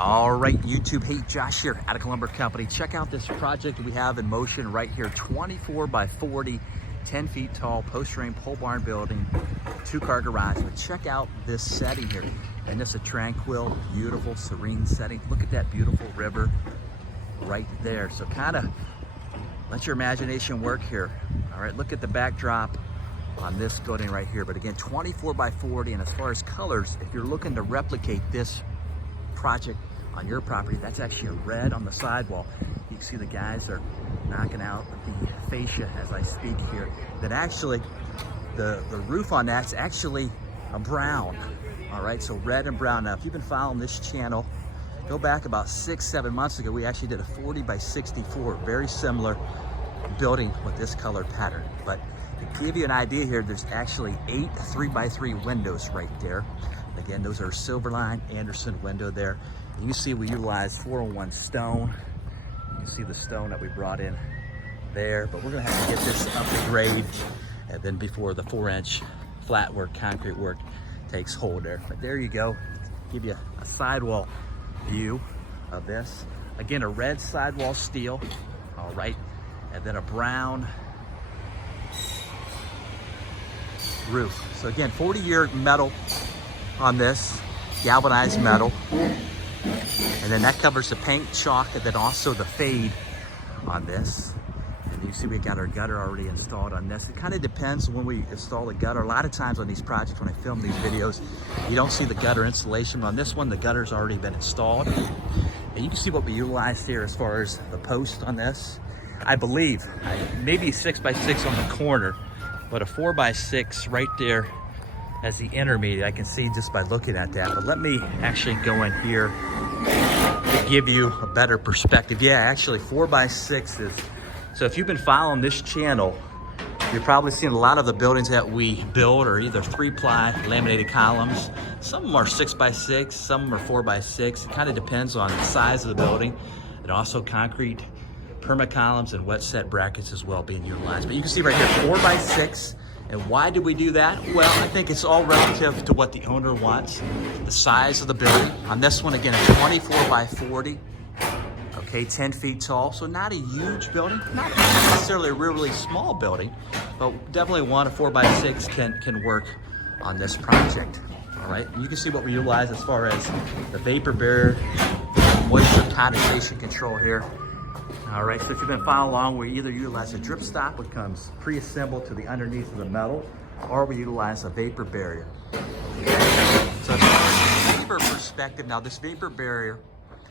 All right, YouTube. Hey, Josh here, Attica Lumber Company. Check out this project we have in motion right here. 24 by 40, 10 feet tall, post-frame pole barn building, 2-car garage. But check out this setting here. And it's a tranquil, beautiful, serene setting. Look at that beautiful river right there. So kind of let your imagination work here. All right, look at the backdrop on this building right here. But again, 24 by 40. And as far as colors, if you're looking to replicate this project on your property, that's actually a red on the sidewall. You can see the guys are knocking out the fascia as I speak here. That actually, the roof on that's actually a brown. All right, so red and brown. Now, if you've been following this channel, go back about 6-7 months ago, we actually did a 40 by 64, very similar building with this color pattern. But to give you an idea here, there's actually 8 3x3 windows right there. Again, those are Silverline Anderson window there. And you see we utilize 401 stone. You can see the stone that we brought in there, but we're gonna have to get this up to grade and then before the 4-inch flat work, concrete work takes hold there. But there you go, give you a sidewall view of this. Again, a red sidewall steel, all right, and then a brown roof. So again, 40-year metal on this, galvanized metal. And then that covers the paint, chalk, and then also the fade on this. And you see we got our gutter already installed on this. It kind of depends when we install the gutter. A lot of times on these projects, when I film these videos, you don't see the gutter installation. On this one, the gutter's already been installed. And you can see what we utilized here as far as the post on this. I believe, maybe 6x6 on the corner, but a 4x6 right there as the intermediate. I can see just by looking at that. But let me actually go in here to give you a better perspective. Yeah, actually 4x6 is, so if you've been following this channel, you're probably seeing a lot of the buildings that we build are either 3-ply laminated columns. Some of them are 6x6, some of them are 4x6. It kind of depends on the size of the building. And also concrete perma columns and wet set brackets as well being utilized. But you can see right here, 4x6. And why did we do that? Well, I think it's all relative to what the owner wants, the size of the building. On this one, again, a 24 by 40, okay, 10 feet tall. So not a huge building, not necessarily a really small building, but definitely one, a 4x6 can work on this project. All right, and you can see what we utilize as far as the vapor barrier, moisture condensation control here. All right, so if you've been following along, we either utilize a drip stop, which comes pre-assembled to the underneath of the metal, or we utilize a vapor barrier. Okay. So from a vapor perspective, now this vapor barrier,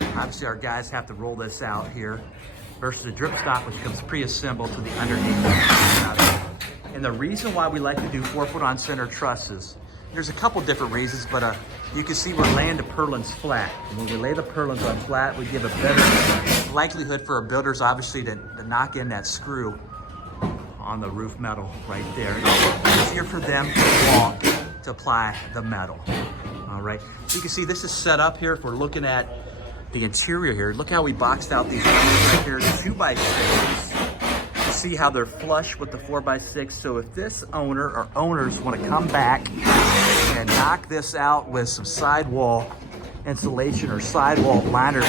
obviously our guys have to roll this out here, versus a drip stop, which comes pre-assembled to the underneath. And the reason why we like to do 4-foot on center trusses, there's a couple different reasons, but you can see we're laying the purlins flat. And when we lay the purlins on flat, we give a better likelihood for our builders, obviously, to knock in that screw on the roof metal right there. It's easier for them to walk to apply the metal. All right, so you can see this is set up here. If we're looking at the interior here, look how we boxed out these right here, the 2x6s. See how they're flush with the 4x6. So if this owner or owners want to come back and knock this out with some sidewall insulation or sidewall liner,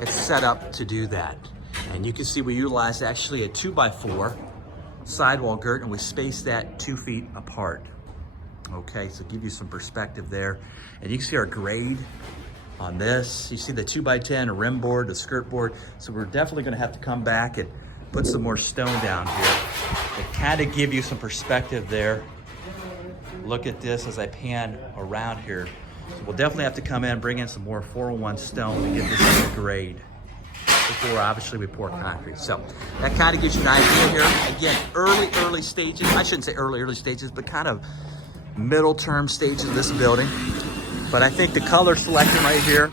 it's set up to do that. And you can see we utilized actually a 2x4 sidewall girt, and we spaced that 2 feet apart. Okay, so give you some perspective there. And you can see our grade on this. You see the 2x10, a rim board, the skirt board. So we're definitely going to have to come back and put some more stone down here to kind of give you some perspective there. Look at this as I pan around here. So we'll definitely have to come in, bring in some more 401 stone to get this up to grade before obviously we pour concrete. So that kind of gives you an idea here. Again, early stages. I shouldn't say early stages, but kind of middle term stages of this building. But I think the color selection right here,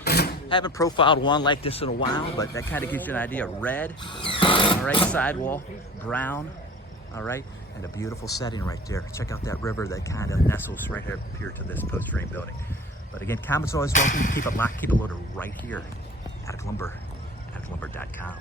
haven't profiled one like this in a while, but that kind of gives you an idea. Red, all right, sidewall, brown, all right, and a beautiful setting right there. Check out that river that kind of nestles right here to this post frame building. But again, comments always welcome. Keep it locked, keep it loaded right here. Attica Lumber, atticalumber.com.